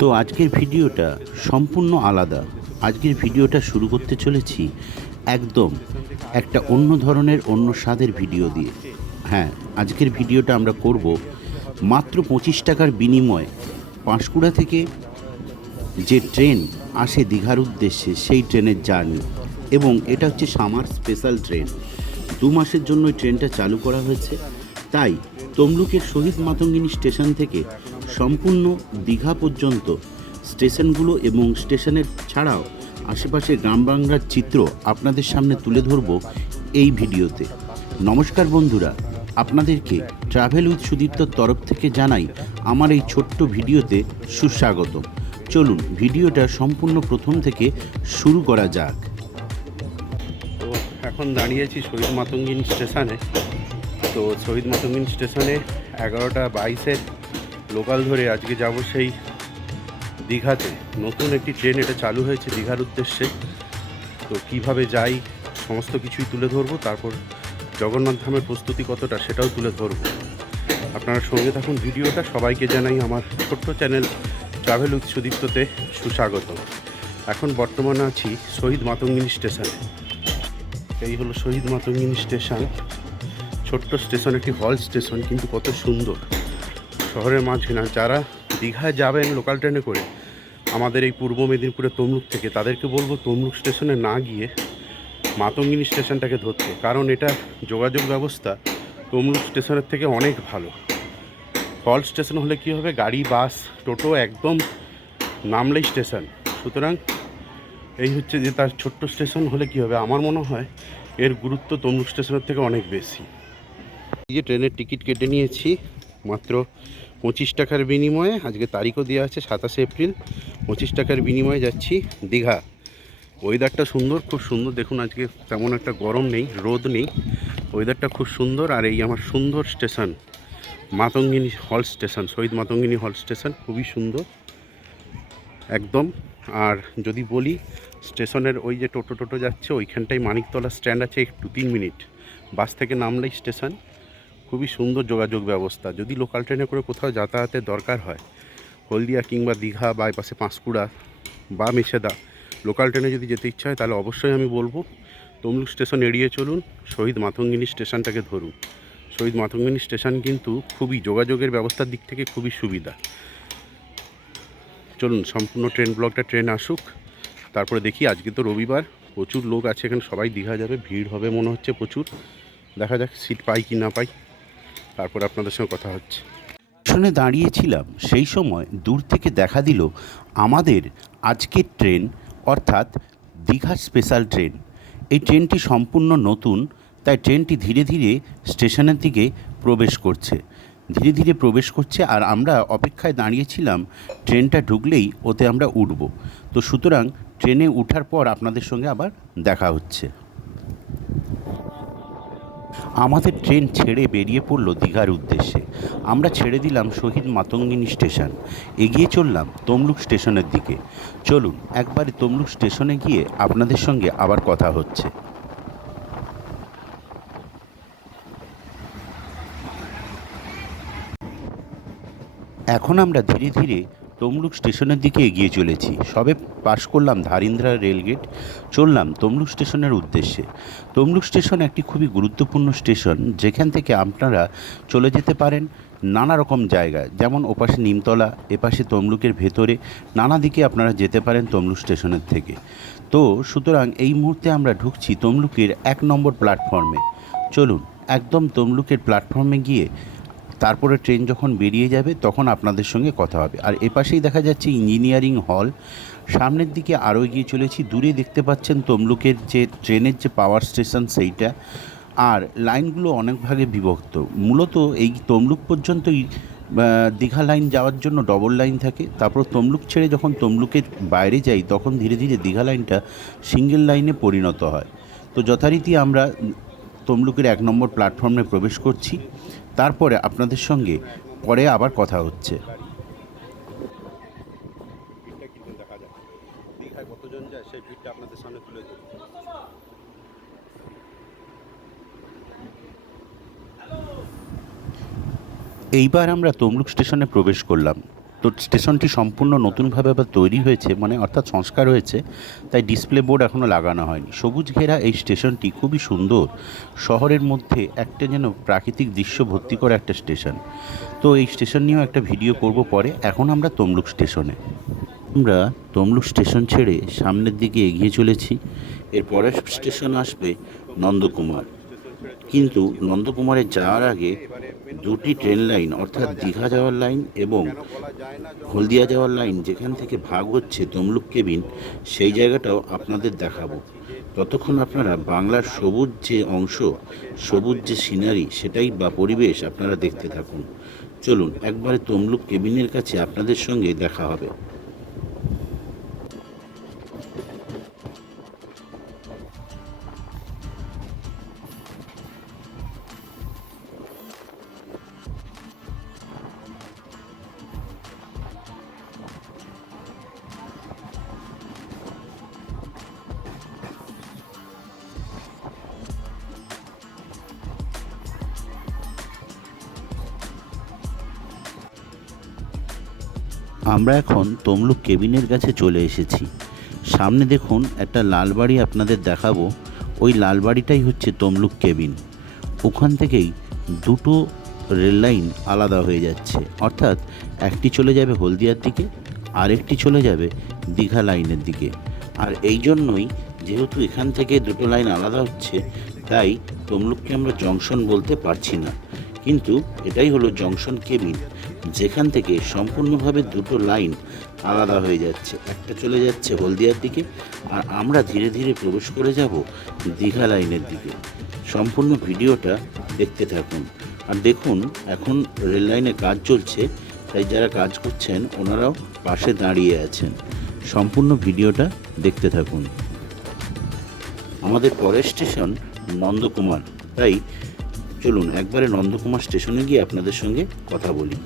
তো আজকের ভিডিওটা সম্পূর্ণ আলাদা। আজকের ভিডিওটা শুরু করতে চলেছি একদম একটা অন্য ধরনের অন্য স্বাদের ভিডিও দিয়ে। হ্যাঁ, আজকের ভিডিওটা আমরা করব মাত্র 25 টাকার বিনিময়ে পাঁশকুড়া থেকে যে ট্রেন আসে দীঘার উদ্দেশ্যে সেই ট্রেনের জার্নি। এবং এটা হচ্ছে সামার স্পেশাল ট্রেন। 2 মাসের জন্য এই ট্রেনটা চালু করা হয়েছে। তাই তমলুকের শহীদ মাতঙ্গিনী স্টেশন থেকে সম্পূর্ণ দীঘা পর্যন্ত স্টেশনগুলো এবং স্টেশনের ছাড়াও আশেপাশে গ্রাম বাংলার চিত্র আপনাদের সামনে তুলে ধরব এই ভিডিওতে। নমস্কার বন্ধুরা, আপনাদেরকে ট্রাভেল উইথ সুদীপ্তর তরফ থেকে জানাই আমার এই ছোট্ট ভিডিওতে সুস্বাগত। চলুন ভিডিওটা সম্পূর্ণ প্রথম থেকে শুরু করা যাক। তো এখন দাঁড়িয়েছি শহীদ মাতঙ্গিনী স্টেশনে। তো শহীদ মাতঙ্গিনী স্টেশনে 11:22-এর লোকাল ধরে আজকে যাব সেই দীঘাতে। নতুন একটি ট্রেন এটা চালু হয়েছে দীঘার উদ্দেশ্যে। তো কিভাবে যাই সমস্ত কিছুই তুলে ধরবো, তারপর জগন্নাথ ধামের প্রস্তুতি কতটা সেটাও তুলে ধরবো। আপনারা সঙ্গে থাকুন ভিডিওটা। সবাইকে জানাই আমার ছোট্ট চ্যানেল ট্রাভেল উইথ সুদীপ্ততে সুস্বাগত। এখন বর্তমানে আছি শহীদ মাতঙ্গিনী স্টেশনে। এই হলো শহীদ মাতঙ্গিনী স্টেশন। ছোট্ট স্টেশন, একটি হল স্টেশন, কিন্তু কত সুন্দর। শহরের মাঝখানে যারা দীঘায় যাবেন লোকাল ট্রেনে করে আমাদের এই পূর্ব মেদিনীপুরের তমলুক থেকে, তাদেরকে বলবো তমলুক স্টেশনে না গিয়ে মাতঙ্গিনী স্টেশনটাকে ধরতে, কারণ এটা যোগাযোগ ব্যবস্থা তমলুক স্টেশনের থেকে অনেক ভালো। হল স্টেশন হলে কী হবে, গাড়ি বাস টোটো একদম নামলেই স্টেশন। সুতরাং এই হচ্ছে যে তার ছোট্ট স্টেশন হলে কী হবে, আমার মনে হয় এর গুরুত্ব তমলুক স্টেশনের থেকে অনেক বেশি। এই যে ট্রেনের টিকিট কেটে নিয়েছি মাত্র 25 টাকার বিনিময়ে। আজকে তারিখও দেওয়া আছে 27 এপ্রিল। 25 টাকার বিনিময়ে যাচ্ছি দীঘা। ওয়েদারটা সুন্দর, খুব সুন্দর। দেখুন আজকে তেমন একটা গরম নেই, রোদ নেই, ওয়েদারটা খুব সুন্দর। আর এই আমার সুন্দর স্টেশন মাতঙ্গিনী হল স্টেশন, শহীদ মাতঙ্গিনী হল স্টেশন, খুবই সুন্দর একদম। আর যদি বলি স্টেশনের ওই যে টোটো যাচ্ছে ওইখানটায় মানিকতলা স্ট্যান্ড আছে, একটু 3 মিনিট বাস থেকে নামলেই স্টেশন। খুবই সুন্দর যোগাযোগ ব্যবস্থা। যদি লোকাল ট্রেনে করে কোথাও যাতায়াতের দরকার হয়, হলদিয়া কিংবা দীঘা বা পাশে পাঁশকুড়া বা মেছেদা, লোকাল ট্রেনে যদি যেতে ইচ্ছা হয় তাহলে অবশ্যই আমি বলবো তমলুক স্টেশন এড়িয়ে চলুন, শহীদ মাতঙ্গিনী স্টেশনটাকে ধরুন। শহীদ মাতঙ্গিনী স্টেশন কিন্তু খুবই যোগাযোগের ব্যবস্থার দিক থেকে খুবই সুবিধা। চলুন সম্পূর্ণ ট্রেন ব্লগটা, ট্রেন আসুক, তারপরে দেখি। আজকে তো রবিবার, প্রচুর লোক আছে এখানে, সবাই দীঘা যাবে, ভিড় হবে মনে হচ্ছে প্রচুর। দেখা যাক সিট পাই কি না পাই, তারপর আপনাদের সঙ্গে কথা হচ্ছে। স্টেশনে দাঁড়িয়েছিলাম, সেই সময় দূর থেকে দেখা দিল আমাদের আজকের ট্রেন, অর্থাৎ দীঘা স্পেশাল ট্রেন। এই ট্রেনটি সম্পূর্ণ নতুন, তাই ট্রেনটি ধীরে ধীরে স্টেশনের দিকে প্রবেশ করছে, ধীরে ধীরে প্রবেশ করছে। আর আমরা অপেক্ষায় দাঁড়িয়েছিলাম ট্রেনটা ঢুকলেই ওতে আমরা উঠব। তো সুতরাং ট্রেনে ওঠার পর আপনাদের সঙ্গে আবার দেখা হচ্ছে। আমাদের ট্রেন ছেড়ে বেরিয়ে পড়ল দীঘার উদ্দেশ্যে। আমরা ছেড়ে দিলাম শহীদ মাতঙ্গিনী স্টেশন, এগিয়ে চললাম তমলুক স্টেশনের দিকে। চলুন একবারে তমলুক স্টেশনে গিয়ে আপনাদের সঙ্গে আবার কথা হচ্ছে। এখন আমরা ধীরে ধীরে তমলুক স্টেশনের দিকে এগিয়ে চলেছি। সবে পাশ করলাম ধারিন্দ্রা রেলগেট, চললাম তমলুক স্টেশনের উদ্দেশ্যে। তমলুক স্টেশন একটি খুবই গুরুত্বপূর্ণ স্টেশন, যেখান থেকে আপনারা চলে যেতে পারেন নানা রকম জায়গায়, যেমন ওপাশে নিমতলা, এপাশে তমলুকের ভেতরে, নানা দিকে আপনারা যেতে পারেন তমলুক স্টেশনের থেকে। তো সুতরাং এই মুহূর্তে আমরা ঢুকছি তমলুকের 1 নম্বর প্ল্যাটফর্মে। চলুন একদম তমলুকের প্ল্যাটফর্মে গিয়ে তারপরে ট্রেন যখন বেরিয়ে যাবে তখন আপনাদের সঙ্গে কথা হবে। আর এপাশেই দেখা যাচ্ছে ইঞ্জিনিয়ারিং হল। সামনের দিকে আরও এগিয়ে চলেছি, দূরে দেখতে পাচ্ছেন তমলুকের যে ট্রেনের যে পাওয়ার স্টেশন সেইটা। আর লাইনগুলো অনেক ভাগে বিভক্ত। মূলত এই তমলুক পর্যন্তই দীঘা লাইন যাওয়ার জন্য ডবল লাইন থাকে। তারপর তমলুক ছেড়ে যখন তমলুকের বাইরে যাই তখন ধীরে ধীরে দীঘা লাইনটা সিঙ্গেল লাইনে পরিণত হয়। তো যথারীতি আমরা তমলুকের 1 নম্বর প্ল্যাটফর্মে প্রবেশ করছি। তারপরে আপনাদের সঙ্গে পরে আবার কথা হচ্ছে। ভিড়টা কিন্তু দেখা যায়, দীঘায় কতজন যায় সেই ভিড়টা আপনাদের সামনে তুলে ধরুন। এইবার আমরা তমলুক স্টেশনে প্রবেশ করলাম। তো স্টেশনটি সম্পূর্ণ নতুনভাবে আবার তৈরি হয়েছে, মানে অর্থাৎ সংস্কার হয়েছে, তাই ডিসপ্লে বোর্ড এখনও লাগানো হয়নি। সবুজ ঘেরা এই স্টেশনটি খুবই সুন্দর, শহরের মধ্যে একটা যেন প্রাকৃতিক দৃশ্য ভর্তি করা একটা স্টেশন। তো এই স্টেশন নিয়েও একটা ভিডিও করব পরে। এখন আমরা তমলুক স্টেশনে। আমরা তমলুক স্টেশন ছেড়ে সামনের দিকে এগিয়ে চলেছি। এর পরের স্টেশন আসবে নন্দকুমার। কিন্তু নন্দকুমারে যাওয়ার আগে দুটি ট্রেন লাইন, অর্থাৎ দীঘা যাওয়ার লাইন এবং হলদিয়া যাওয়ার লাইন যেখান থেকে ভাগ হচ্ছে তমলুক কেবিন, সেই জায়গাটাও আপনাদের দেখাবো। ততক্ষণ আপনারা বাংলার সবুজ যে অংশ, সবুজ যে সিনারি, সেটাই বা পরিবেশ আপনারা দেখতে থাকুন। চলুন একবারে তমলুক কেবিনের কাছে আপনাদের সঙ্গে দেখা হবে। আমরা এখন তমলুক কেবিনের কাছে চলে এসেছি। সামনে দেখুন একটা লাল বাড়ি আপনাদের দেখাবো। ওই লাল বাড়িটাই হচ্ছে তমলুক কেবিন। ওখান থেকেই দুটো রেল লাইন আলাদা হয়ে যাচ্ছে, অর্থাৎ একটি চলে যাবে হলদিয়ার দিকে, আরেকটি চলে যাবে দীঘা লাইনের দিকে। আর এই জন্যই, যেহেতু এখান থেকে দুটো লাইন আলাদা হচ্ছে, তাই তমলুককে আমরা জংশন বলতে পারছি না, কিন্তু এটাই হলো জংশন কেবিন, যেখান থেকে সম্পূর্ণভাবে দুটো লাইন আলাদা হয়ে যাচ্ছে। একটা চলে যাচ্ছে হলদিয়ার দিকে, আর আমরা ধীরে ধীরে প্রবেশ করে যাব দীঘা লাইনের দিকে। সম্পূর্ণ ভিডিওটা দেখতে থাকুন। আর দেখুন, এখন রেল লাইনে কাজ চলছে, তাই যারা কাজ করছেন ওনারাও পাশে দাঁড়িয়ে আছেন। সম্পূর্ণ ভিডিওটা দেখতে থাকুন। আমাদের পরের স্টেশন নন্দকুমার, তাই চলুন একবারে নন্দকুমার স্টেশনে গিয়ে আপনাদের সঙ্গে কথা বলি।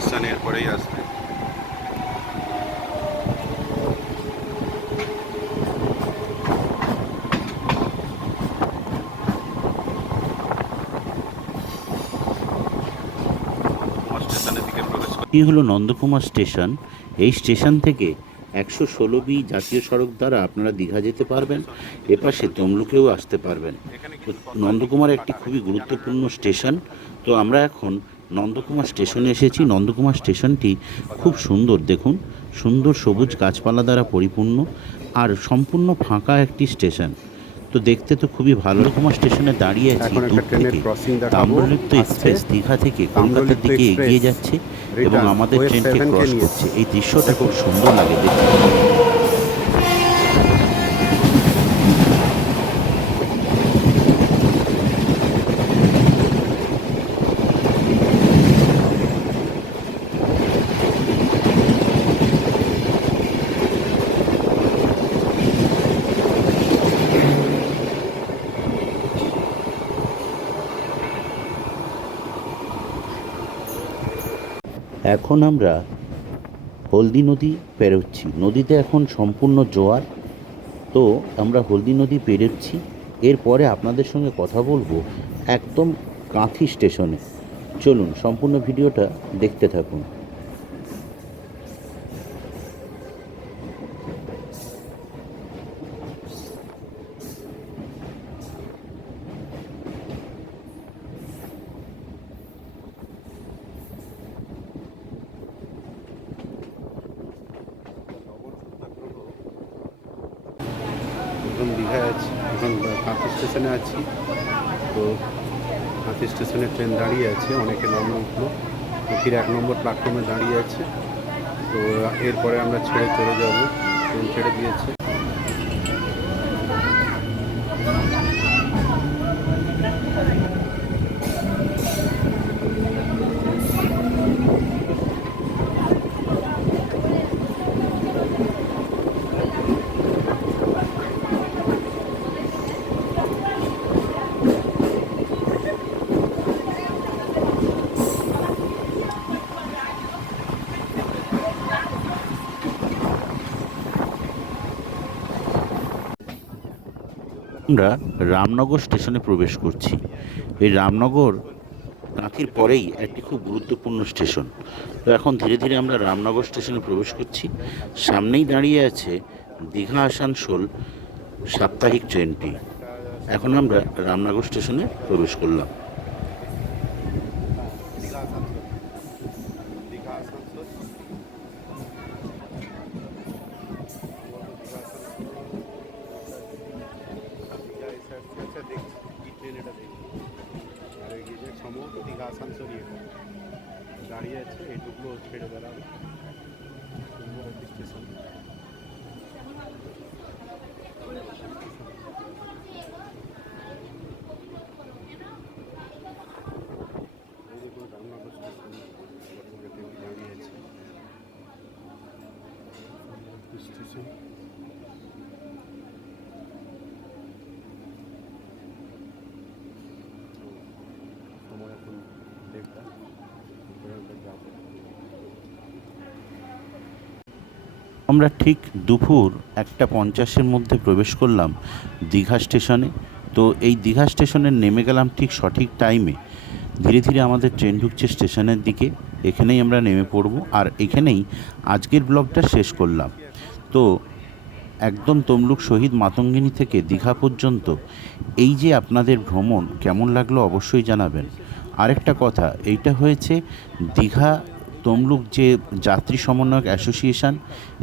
স্টেশনের পরেই আসবে। এই হলো নন্দকুমার স্টেশন। এই স্টেশন থেকে 116B জাতীয় সড়ক দ্বারা আপনারা দীঘা যেতে পারবেন, এপাশে তমলুকেও আসতে পারবেন। তো নন্দকুমার একটি খুবই গুরুত্বপূর্ণ স্টেশন। তো আমরা এখন নন্দকুমার স্টেশনে এসেছি। নন্দকুমার স্টেশনটি খুব সুন্দর, দেখুন, সুন্দর সবুজ গাছপালা দ্বারা পরিপূর্ণ আর সম্পূর্ণ ফাঁকা একটি স্টেশন। তো দেখতে তো খুবই ভালো। নন্দকুমার স্টেশনে দাঁড়িয়ে আছি। এখন একটা দূর ট্রেনের থেকে ক্রসিং দেখাবো। তাম্রলিপ্ত এক্সপ্রেস দীঘা থেকে কলকাতার দিকে এগিয়ে যাচ্ছে এবং আমাদের ট্রেনকে ক্রস করছে। এই দৃশ্যটা খুব সুন্দর লাগে দেখতে। এখন আমরা হলদি নদী পেরোচ্ছি। নদীতে এখন সম্পূর্ণ জোয়ার। তো আমরা হলদি নদী পেরোচ্ছি। এরপরে আপনাদের সঙ্গে কথা বলবো একদম কাঁথি স্টেশনে। চলুন সম্পূর্ণ ভিডিওটা দেখতে থাকুন। এখন দীঘায় আছি, এখন কাঁথি স্টেশনে আছি। তো কাঁথি স্টেশনে ট্রেন দাঁড়িয়ে আছে, অনেকে নামে উঠলো, কাঁথির 1 নম্বর প্ল্যাটফর্মে দাঁড়িয়ে আছে। তো এরপরে আমরা ছেড়ে চলে যাব, ট্রেন ছেড়ে দিয়েছে। আমরা রামনগর স্টেশনে প্রবেশ করছি। এই রামনগর কাঁথির পরেই একটি খুব গুরুত্বপূর্ণ স্টেশন। তো এখন ধীরে ধীরে আমরা রামনগর স্টেশনে প্রবেশ করছি। সামনেই দাঁড়িয়ে আছে দীঘা আসানসোল সাপ্তাহিক ট্রেনটি। এখন আমরা রামনগর স্টেশনে প্রবেশ করলাম। সম্ভবত দীঘা আসানসোলই দাঁড়িয়ে আছে, এটুকুলো ছেড়ে বেড়াবে। সুন্দর একটি স্টেশন। রামনগর স্টেশন দাঁড়িয়ে আছে স্টেশন। সময় এখন 1:30, আমরা ঠিক দুপুর 1:50-এর মধ্যে প্রবেশ করলাম দীঘা স্টেশনে। তো এই দীঘা স্টেশনে নেমে গেলাম ঠিক সঠিক টাইমে। ধীরে ধীরে আমাদের ট্রেন ঢুকছে স্টেশনের দিকে, এখানেই আমরা নেমে পড়ব, আর এখানেই আজকের ব্লগটা শেষ করলাম। তো একদম তমলুক শহীদ মাতঙ্গিনী থেকে দীঘা পর্যন্ত এই যে আপনাদের ভ্রমণ কেমন লাগলো অবশ্যই জানাবেন। আরেকটা কথা, এইটা হয়েছে দীঘা তমলুক যে যাত্রী সমন্বয়ক অ্যাসোসিয়েশন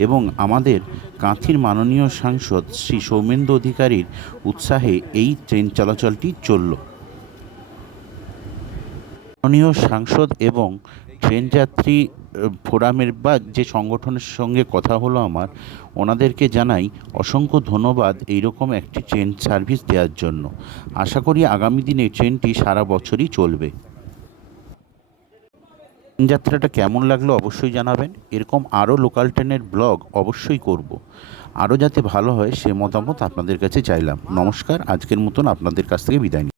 এবং আমাদের কাঁথির মাননীয় সাংসদ শ্রী সৌমেন্দু অধিকারীর উৎসাহে এই ট্রেন চলাচলটি চলল। মাননীয় সাংসদ এবং ট্রেন যাত্রী ফোরামের বা যে সংগঠনের সঙ্গে কথা হলো আমার, ওনাদেরকে জানাই অসংখ্য ধন্যবাদ এইরকম একটি ট্রেন সার্ভিস দেওয়ার জন্য। আশা করি আগামী দিনে ট্রেনটি সারা বছরই চলবে। ট্রেন যাত্রাটা কেমন লাগলো অবশ্যই জানাবেন। এরকম আরও লোকাল ট্রেনের ব্লগ অবশ্যই করব। আরও যাতে ভালো হয় সে মতামত আপনাদের কাছে চাইলাম। নমস্কার, আজকের মতন আপনাদের কাছ থেকে বিদায় নিই।